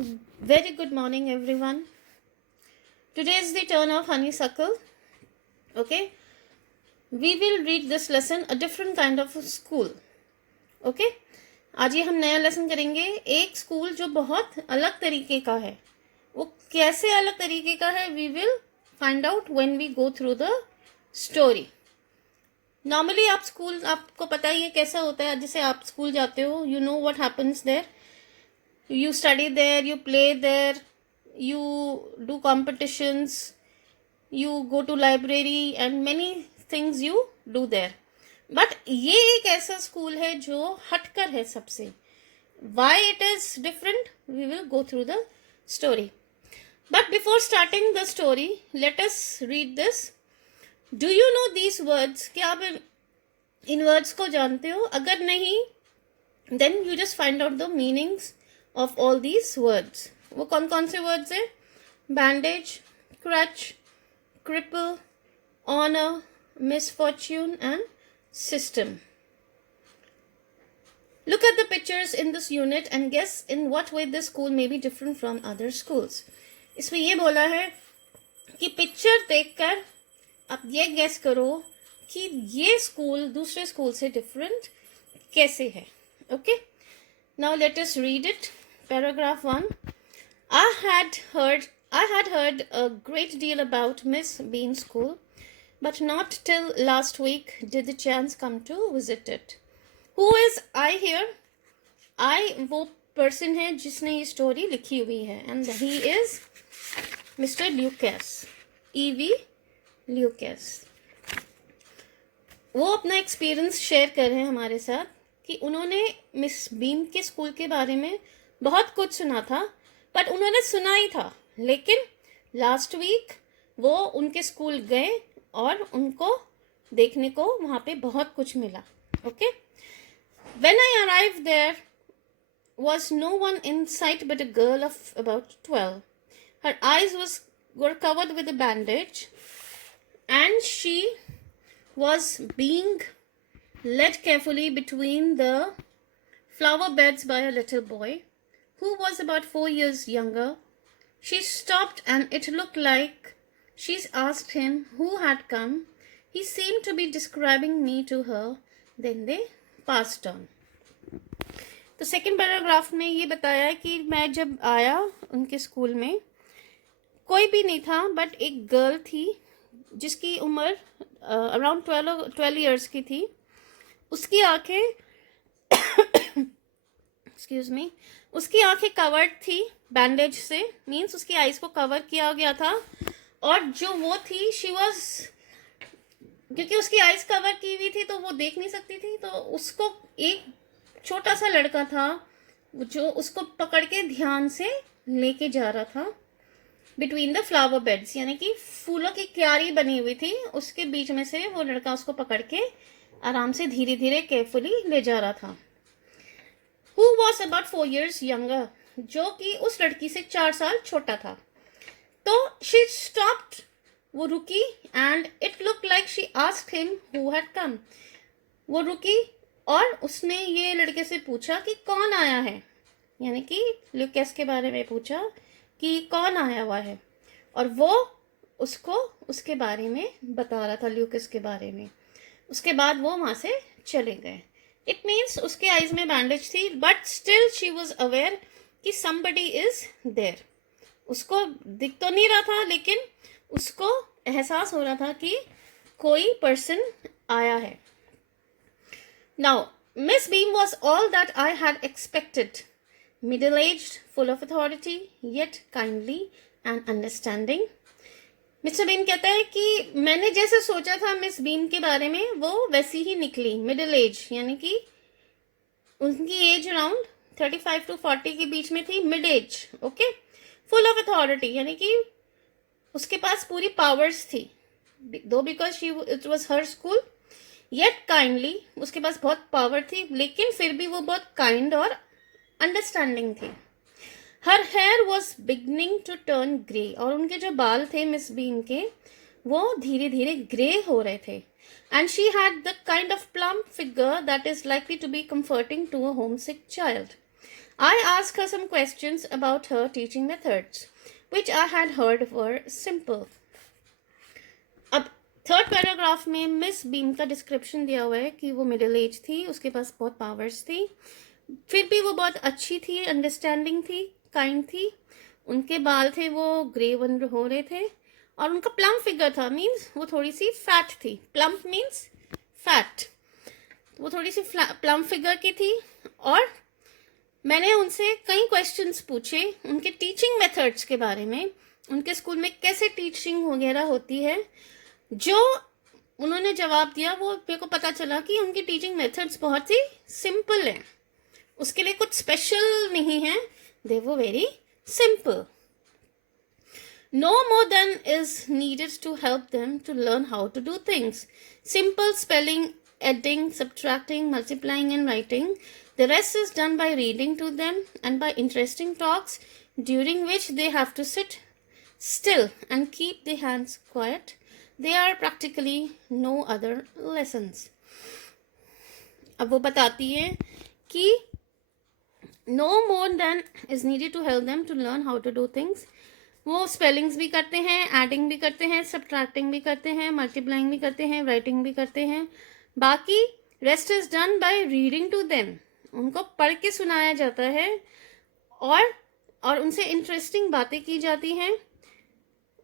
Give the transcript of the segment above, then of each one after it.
Very good morning, everyone. Today is the turn of honeysuckle. Okay, we will read this lesson a different kind of school. Okay, आज ये हम नया lesson करेंगे एक school जो बहुत अलग तरीके का है. वो कैसे अलग तरीके का है we will find out when we go through the story. Normally आप स्कूल आपको पता ही है कैसा होता है. जैसे आप स्कूल जाते हो, you know what happens there. You study there, you play there, you do competitions, you go to library and many things you do there. But ये एक ऐसा स्कूल है जो हटकर है सबसे. Why it is different? We will go through the story. But before starting the story, let us read this. Do you know these words? क्या आप इन words को जानते हो? अगर नहीं, then you just find out the meanings of all these words. वो कौन कौन से words है? Bandage, crutch, cripple, honor, misfortune and system. Look at the pictures in this unit and guess in what way this school may be different from other schools. इसमें ये बोला है कि पिक्चर देखकर आप ये गेस करो कि ये स्कूल दूसरे स्कूल से डिफरेंट कैसे है. Okay, now let us read it. Paragraph 1. I had heard a great deal about Miss Bean's school, but not till last week did the chance come to visit it. Who is I here? I वो person है जिसने ये story लिखी हुई है, and he is Mr. Lucas. E.V. Lucas. वो अपना experience share कर रहे हैं हमारे साथ कि उन्होंने मिस बीन के स्कूल के बारे में बहुत कुछ सुना था, बट उन्होंने सुना ही था, लेकिन लास्ट वीक वो उनके स्कूल गए और उनको देखने को वहाँ पे बहुत कुछ मिला. Okay, when I arrive there was no one in sight but a girl of about 12. Her eyes were covered with a bandage and she was being led carefully between the flower beds by a little boy who was about 4 years younger. She stopped and it looked like she's asked him who had come. He seemed to be describing me to her. Then they passed on. तो second paragraph में ये बताया है कि मैं जब आया उनके स्कूल में कोई भी नहीं था, बट एक गर्ल थी जिसकी उम्र अराउंड 12 ईयर्स की थी. उसकी आंखें एक्सक्यूज मी, उसकी आंखें कवर्ड थी बैंडेज से, मीन्स उसकी आईज को कवर किया गया था. और जो वो थी शी वॉज, क्योंकि उसकी आईज कवर की हुई थी तो वो देख नहीं सकती थी, तो उसको एक छोटा सा लड़का था जो उसको पकड़ के ध्यान से लेके जा रहा था बिटवीन द फ्लावर बेड्स, यानी कि फूलों की क्यारी बनी हुई थी, उसके बीच में से वो लड़का उसको पकड़ के आराम से धीरे धीरे केयरफुली ले जा रहा था. Who was about 4 years younger, जो कि उस लड़की से 4 साल छोटा था. तो she stopped, वो रुकी, and it looked like she asked him who had come. वो रुकी और उसने ये लड़के से पूछा कि कौन आया है, यानी कि ल्यूकस के बारे में पूछा कि कौन आया हुआ है, और वो उसको उसके बारे में बता रहा था, ल्यूकस के बारे में. उसके बाद वो वहाँ से चले गए. इट मीन्स उसके आईज में बैंडेज थी, but still she was aware कि समबडी इज देयर. उसको दिख तो नहीं रहा था, लेकिन उसको एहसास हो रहा था कि कोई पर्सन आया है. Now Miss Beam was all that I had expected. Middle aged, full of authority, yet kindly and understanding. Mr Bean कहता है कि मैंने जैसे सोचा था मिस बीन के बारे में वो वैसी ही निकली. मिडिल एज यानी कि उनकी एज अराउंड 35 to 40 के बीच में थी. Mid age, okay. Full of authority यानी कि उसके पास पूरी पावर्स थी, दो because it was her school. Yet kindly, उसके पास बहुत पावर थी, लेकिन फिर भी वो बहुत काइंड और अंडरस्टैंडिंग थी. Her hair was beginning to turn grey, और उनके जो बाल थे मिस बीन के वो धीरे धीरे ग्रे हो रहे थे. And she had the kind of plump figure that is likely to be comforting to a homesick child. I asked her some questions about her teaching methods, which I had heard were simple. अब third paragraph में miss beam का description दिया हुआ है कि वो middle age थी, उसके पास बहुत पावर्स थी, फिर भी वो बहुत अच्छी थी, अंडरस्टैंडिंग थी, काइंड थी. उनके बाल थे वो ग्रे वन हो रहे थे, और उनका प्लम फिगर था, मीन्स वो थोड़ी सी फैट थी. Plump means fat. वो थोड़ी सी प्लम फिगर की थी. और मैंने उनसे कई क्वेश्चंस पूछे उनके टीचिंग मेथड्स के बारे में, उनके स्कूल में कैसे टीचिंग वगैरह होती है. जो उन्होंने जवाब दिया वो मेरे को पता चला कि उनकी टीचिंग मेथड्स बहुत ही सिंपल हैं, उसके लिए कुछ स्पेशल नहीं है. दे वो very simple. No more than is needed to help them to learn how to do things. Simple spelling, adding, subtracting, multiplying and writing. The rest is done by reading to them and by interesting talks during which they have to sit still and keep their hands quiet. They are practically no other lessons. अब वो बताती है कि no more than is needed to help them to learn how to do things. वो spellings भी करते हैं, adding भी करते हैं, सब्ट्रैक्टिंग भी करते हैं, मल्टीप्लाइंग भी करते हैं, राइटिंग भी करते हैं. बाकी rest is done by reading to them. उनको पढ़ के सुनाया जाता है और उनसे इंटरेस्टिंग बातें की जाती हैं.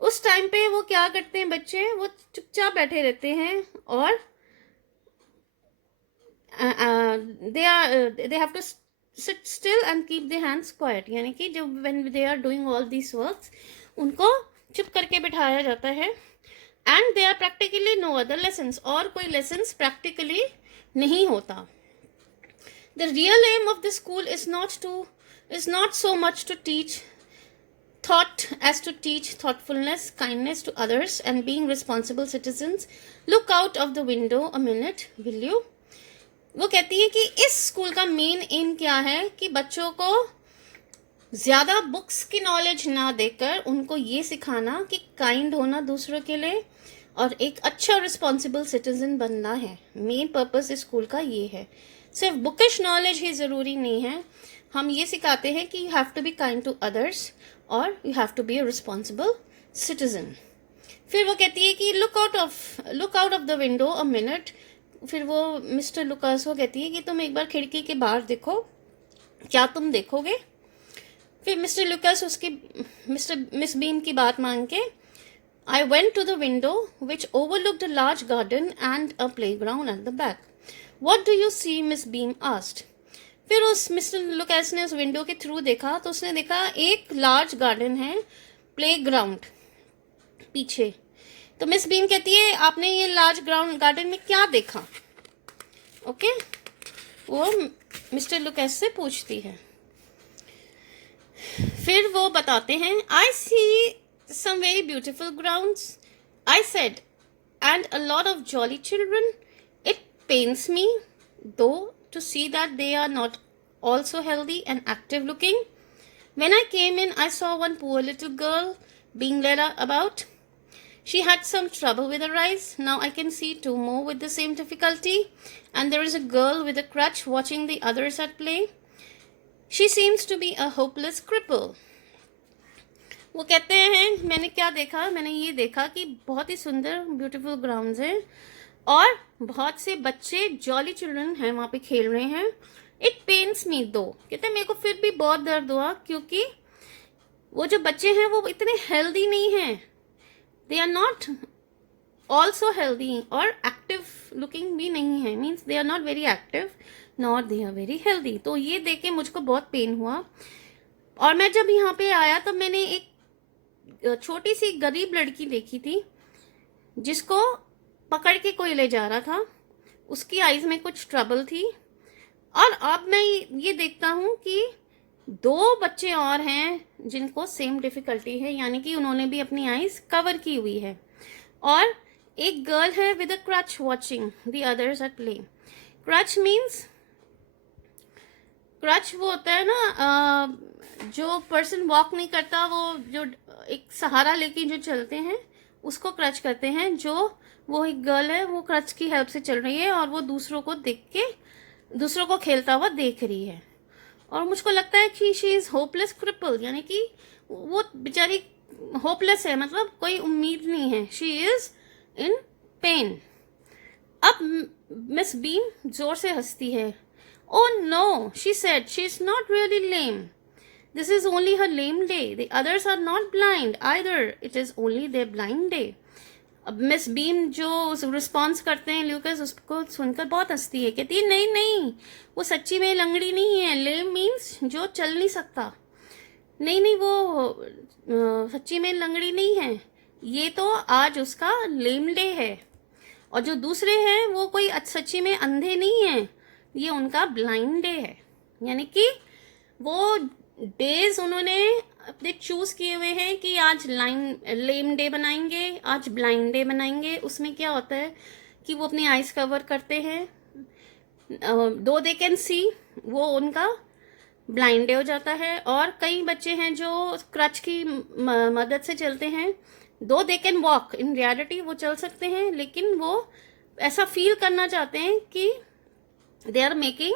उस टाइम पे वो क्या करते हैं बच्चे, वो चुपचाप बैठे रहते हैं और they have to sit still and keep their hands quiet. यानी कि जब when they are doing all these works उनको चुप करके बिठाया जाता है. and they are practically no other lessons. और कोई lessons practically नहीं होता. The real aim of the school is not so much to teach thought as to teach thoughtfulness, kindness to others and being responsible citizens. Look out of the window a minute, will you? वो कहती है कि इस school का main M क्या है कि बच्चों को ज़्यादा बुक्स की नॉलेज ना देकर उनको ये सिखाना कि काइंड होना दूसरों के लिए और एक अच्छा रिस्पॉन्सिबल सिटीजन बनना है. मेन पर्पस इस स्कूल का ये है. सिर्फ बुकिश नॉलेज ही ज़रूरी नहीं है. हम ये सिखाते हैं कि you have to be kind to others और you have to be a responsible citizen. फिर वो कहती है कि look out of the window a minute. फिर वो मिस्टर लुकास को कहती है कि तुम एक बार खिड़की के बाहर देखो, क्या तुम देखोगे. फिर मिस्टर लुकास उसकी मिस बीम की बात मान के I went to the window which overlooked a large garden and a playground at the back. What do you see, Miss Beam asked. फिर उस मिस्टर लुकास ने उस विंडो के थ्रू देखा तो उसने देखा एक लार्ज गार्डन है, प्लेग्राउंड पीछे. तो मिस बीम कहती है आपने ये लार्ज गार्डन में क्या देखा. ओके वो मिस्टर लुकास से पूछती है. फिर वो बताते हैं I see some very beautiful grounds, I said, and a lot of jolly children. It pains me though to see that they are not also healthy and active looking. When I came in I saw one poor little girl being led about. She had some trouble with her eyes. Now I can see two more with the same difficulty. And there is a girl with a crutch watching the others at play. She seems to be a hopeless cripple. वो कहते हैं मैंने क्या देखा, मैंने ये देखा कि बहुत ही सुंदर ब्यूटीफुल ग्राउंड्स हैं और बहुत से बच्चे जॉली चिल्ड्रन हैं वहाँ पे खेल रहे हैं. इट पेन्स मी दो. कहते हैं मेरे को फिर भी बहुत दर्द हुआ क्योंकि वो जो बच्चे हैं वो इतने हेल्दी नहीं हैं. They are not also healthy और एक्टिव लुकिंग भी नहीं है. Means they are not very active not they are very healthy. तो ये देख के मुझको बहुत पेन हुआ. और मैं जब यहाँ पे आया तब मैंने एक छोटी सी गरीब लड़की देखी थी जिसको पकड़ के कोई ले जा रहा था. उसकी आईज में कुछ ट्रबल थी. और अब मैं ये देखता हूँ कि दो बच्चे और हैं जिनको सेम डिफिकल्टी है, यानी कि उन्होंने भी अपनी आईज कवर की हुई है. और एक गर्ल है with a crutch watching the others at play. Crutch means crutch वो होता है ना जो पर्सन वॉक नहीं करता, वो जो एक सहारा लेके जो चलते हैं उसको क्रच कहते हैं. जो वो एक गर्ल है वो क्रच की हेल्प से चल रही है और वो दूसरों को देख के दूसरों को खेलता हुआ देख रही है. और मुझको लगता है कि शी इज़ होपलेस क्रिपल, यानी कि वो बेचारी होपलेस है, मतलब कोई उम्मीद नहीं है, शी इज़ इन पेन। अब मिस बीम जोर से हंसती है। Oh no, she said, she is not really lame, this is only her lame day, the others are not blind either, it is only their blind day. अब Miss Beam जो response करते हैं Lucas, उसको सुनकर बहुत हंसती है, कहती है नहीं नहीं, वो सच्ची में लंगड़ी नहीं है, लेम मीन्स जो चल नहीं सकता, नहीं नहीं वो सच्ची में लंगड़ी नहीं है, ये तो आज उसका लेम डे है। और जो दूसरे हैं वो कोई सच्ची में अंधे नहीं हैं, ये उनका ब्लाइंड डे है। यानी कि वो डेज उन्होंने अपने चूज किए हुए हैं कि आज लेम डे बनाएंगे, आज ब्लाइंड डे बनाएंगे। उसमें क्या होता है कि वो अपनी आइज कवर करते हैं, दो दे कैन सी, वो उनका ब्लाइंड डे हो जाता है। और कई बच्चे हैं जो क्रच की मदद से चलते हैं, दो they can walk, in reality वो चल सकते हैं, लेकिन वो ऐसा फील करना चाहते हैं कि they are making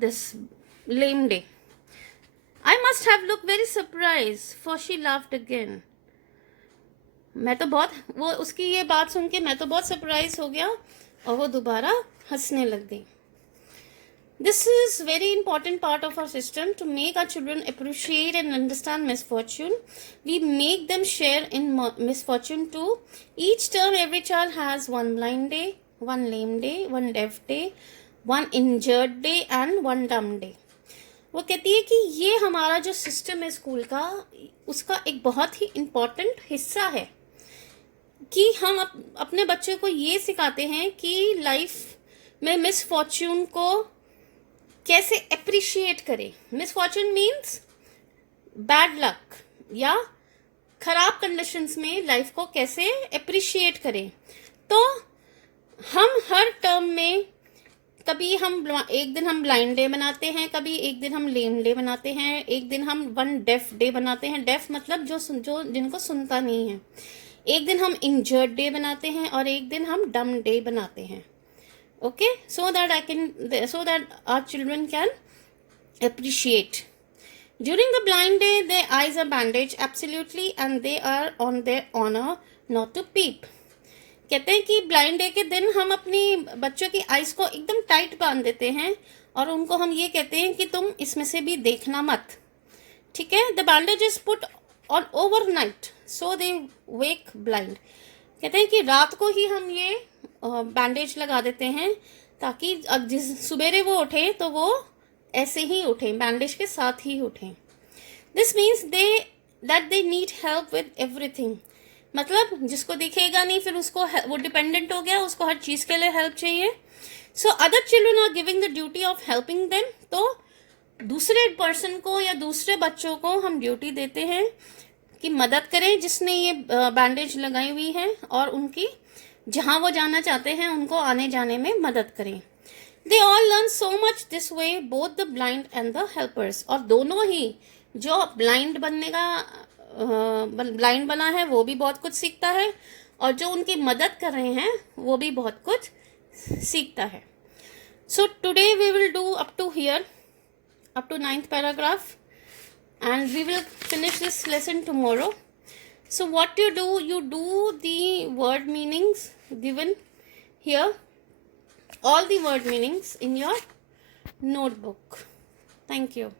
this lame day. I must have look very surprise for she laughed again. मैं तो बहुत, वो उसकी ये बात सुन के मैं तो बहुत सरप्राइज हो गया और वो दोबारा हंसने लग गई। This is very important part of our system to make our children appreciate and understand misfortune. We make them share in misfortune too. Each term, every child has one blind day, one lame day, one deaf day, one injured day and one dumb day. वो कहती है कि ये हमारा जो system है school का, उसका एक बहुत ही इम्पॉर्टेंट हिस्सा है कि हम अपने बच्चों को ये सिखाते हैं कि लाइफ में मिसफॉर्च्यून को कैसे अप्रिशिएट करें। मिसफॉर्च्यून मीन्स बैड लक या खराब कंडीशंस में लाइफ को कैसे अप्रिशिएट करें। तो हम हर टर्म में कभी हम एक दिन हम ब्लाइंड डे बनाते हैं, कभी एक दिन हम लेम डे बनाते हैं, एक दिन हम वन डेफ डे बनाते हैं, डेफ मतलब जो जिनको सुनता नहीं है, एक दिन हम इंजर्ड डे बनाते हैं और एक दिन हम डम डे बनाते हैं। Okay, so that our children can appreciate. During the blind day, their eyes are bandaged absolutely and they are on their honor not to peep. कहते हैं कि ब्लाइंड डे के दिन हम अपनी बच्चों की आइज को एकदम टाइट बांध देते हैं और उनको हम ये कहते हैं कि तुम इसमें से भी देखना मत, ठीक है। The bandage is put on overnight so they wake blind. कहते हैं कि रात को ही हम ये बैंडेज लगा देते हैं ताकि अब जिस सुबेरे वो उठे तो वो ऐसे ही उठे, बैंडेज के साथ ही उठे। This means they need help with everything, मतलब जिसको दिखेगा नहीं फिर उसको वो डिपेंडेंट हो गया, उसको हर चीज़ के लिए हेल्प चाहिए। So other children are giving the duty of helping them, तो दूसरे पर्सन को या दूसरे बच्चों को हम ड्यूटी देते हैं कि मदद करें जिसने ये बैंडेज लगाई हुई है और उनकी जहाँ वो जाना चाहते हैं उनको आने जाने में मदद करें। They all learn so much this way, both the blind and the helpers. और दोनों ही, जो ब्लाइंड बनने का ब्लाइंड बना है वो भी बहुत कुछ सीखता है और जो उनकी मदद कर रहे हैं वो भी बहुत कुछ सीखता है। So today we will do up to here, up to 9th paragraph, and we will finish this lesson tomorrow. So what you do the word meanings given here, all the word meanings in your notebook. Thank you.